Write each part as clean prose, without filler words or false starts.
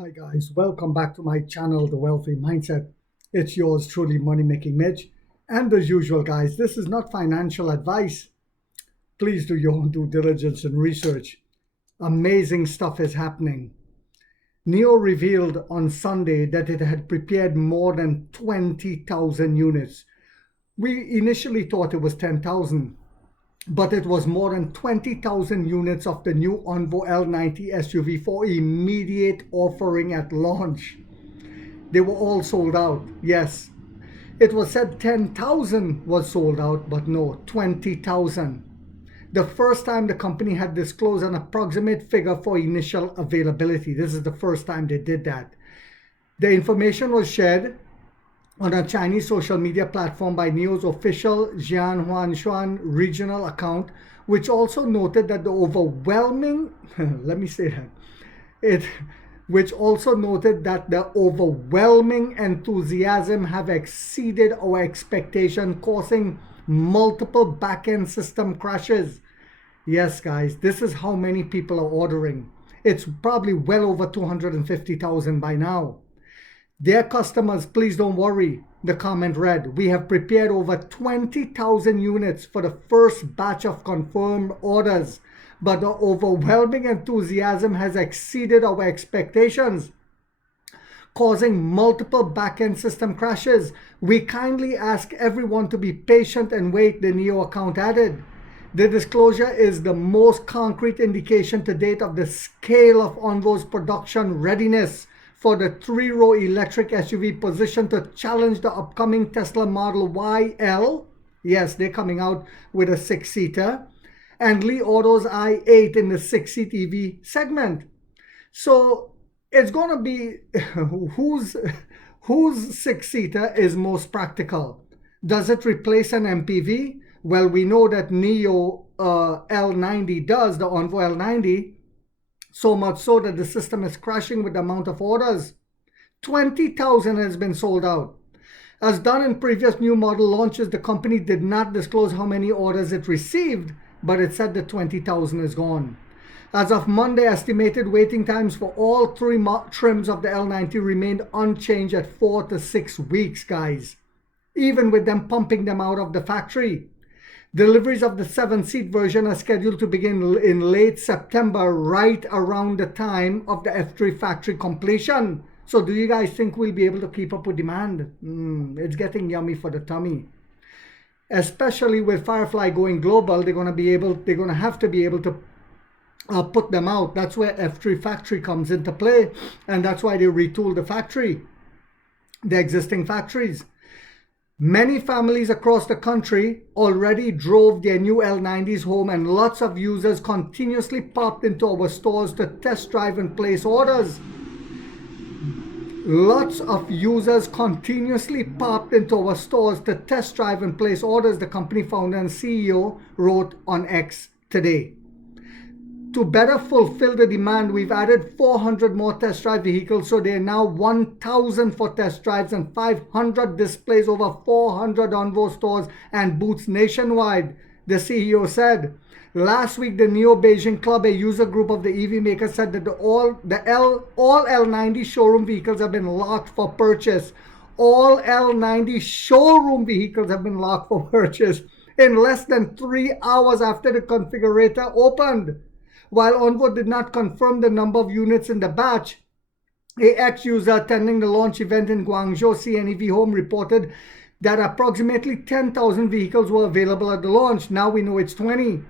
Hi guys, welcome back to my channel, The Wealthy Mindset. It's yours truly, Money Making Mitch. And as usual, guys, this is not financial advice. Please do your own due diligence and research. Amazing stuff is happening. NIO revealed on Sunday that it had prepared more than 20,000 units. We initially thought it was 10,000, but it was more than 20,000 units of the new Onvo L90 SUV for immediate offering at launch. They were all sold out. Yes, it was said 10,000 was sold out, but no, 20,000. The first time the company had disclosed an approximate figure for initial availability. This is the first time they did that. The information was shared on a Chinese social media platform by NIO's official Jian Huanshan regional account, which also noted that the overwhelming, let me say that, which also noted that the overwhelming enthusiasm have exceeded our expectation, causing multiple back-end system crashes. Yes, guys, this is how many people are ordering. It's probably well over 250,000 by now. Dear customers, please don't worry, the comment read. We have prepared over 20,000 units for the first batch of confirmed orders, but the overwhelming enthusiasm has exceeded our expectations, causing multiple back-end system crashes. We kindly ask everyone to be patient and wait, the NIO account added. The disclosure is the most concrete indication to date of the scale of Onvo's production readiness for the three-row electric SUV positioned to challenge the upcoming Tesla Model Y L. Yes, they're coming out with a six-seater. And Li Auto's i8 in the six-seat EV segment. So it's going to be whose six-seater is most practical. Does it replace an MPV? Well, we know that NIO L90 does, the Onvo L90. So much so that the system is crashing with the amount of orders. 20,000 has been sold out. As done in previous new model launches, the company did not disclose how many orders it received, but it said that 20,000 is gone. As of Monday, estimated waiting times for all three trims of the L90 remained unchanged at 4 to 6 weeks, guys, even with them pumping them out of the factory. Deliveries of the 7-seat version are scheduled to begin in late September, right around the time of the F3 factory completion. So do you guys think we'll be able to keep up with demand? It's getting yummy for the tummy. Especially with Firefly going global, they're going to have to be able to put them out. That's where F3 factory comes into play, and that's why they retooled the factory, the existing factories. Many families across the country already drove their new L90s home, and lots of users continuously popped into our stores to test drive and place orders. Lots of users continuously popped into our stores to test drive and place orders, the company founder and CEO wrote on X today. To better fulfill the demand, we've added 400 more test drive vehicles, so there are now 1,000 for test drives and 500 displays over 400 Onvo stores and booths nationwide, the CEO said. Last week, the NIO Beijing Club, a user group of the EV maker, said that all L90 showroom vehicles have been locked for purchase. All L90 showroom vehicles have been locked for purchase in less than 3 hours after the configurator opened. While Onvo did not confirm the number of units in the batch, a ex-user attending the launch event in Guangzhou CNEV Home reported that approximately 10,000 vehicles were available at the launch. Now we know it's 20.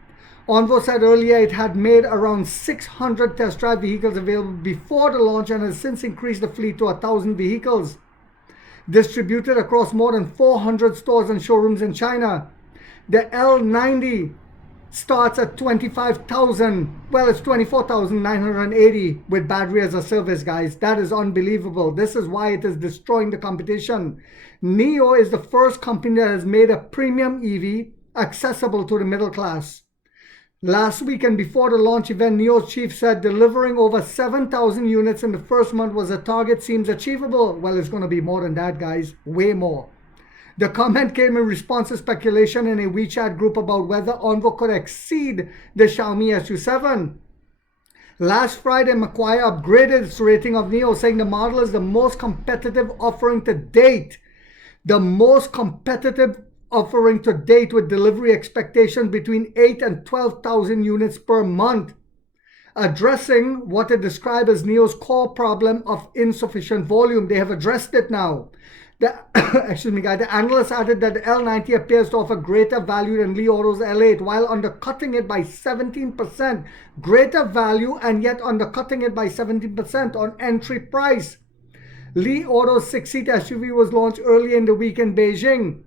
Onvo said earlier it had made around 600 test drive vehicles available before the launch and has since increased the fleet to 1,000 vehicles, distributed across more than 400 stores and showrooms in China. The L90 starts at 25,000. Well, it's 24,980 with battery as a service, guys. That is unbelievable. This is why it is destroying the competition. NIO is the first company that has made a premium EV accessible to the middle class. Last week and before the launch event, NIO's chief said delivering over 7,000 units in the first month was a target seems achievable. Well, it's going to be more than that, guys. Way more. The comment came in response to speculation in a WeChat group about whether Onvo could exceed the Xiaomi SU7. Last Friday, Macquarie upgraded its rating of NEO, saying the model is the most competitive offering to date. The most competitive offering to date, with delivery expectations between 8 and 12,000 units per month, addressing what they describe as NEO's core problem of insufficient volume. They have addressed it now. Excuse me, guys. The analyst added that the L90 appears to offer greater value than Li Auto's L8, while undercutting it by 17%. Greater value, and yet undercutting it by 17% on entry price. Li Auto's 6-seat SUV was launched earlier in the week in Beijing.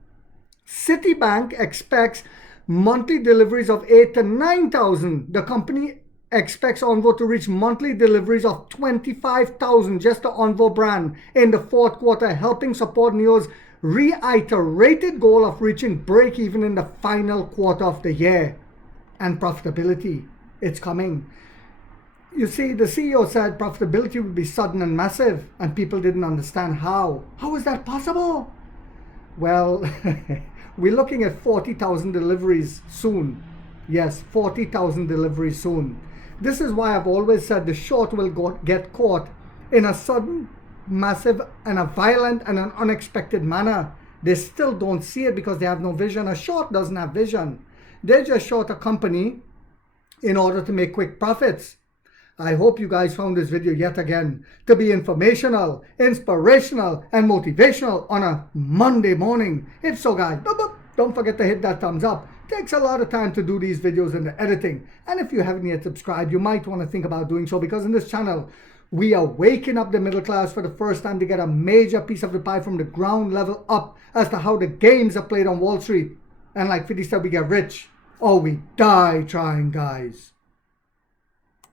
Citibank expects monthly deliveries of 8 to 9,000. The company expects Onvo to reach monthly deliveries of 25,000, just the Onvo brand, in the fourth quarter, helping support NEO's reiterated goal of reaching break-even in the final quarter of the year. And profitability, it's coming. You see, the CEO said profitability would be sudden and massive, and people didn't understand how. How is that possible? Well, we're looking at 40,000 deliveries soon. Yes, 40,000 deliveries soon. This is why I've always said the short will get caught in a sudden, massive, and a violent and an unexpected manner. They still don't see it because they have no vision. A short doesn't have vision. They just short a company in order to make quick profits. I hope you guys found this video yet again to be informational, inspirational, and motivational on a Monday morning. If so, guys, don't forget to hit that thumbs up. Takes a lot of time to do these videos and the editing. And if you haven't yet subscribed, you might want to think about doing so, because in this channel, we are waking up the middle class for the first time to get a major piece of the pie from the ground level up as to how the games are played on Wall Street. And like 50 said, we get rich or we die trying, guys.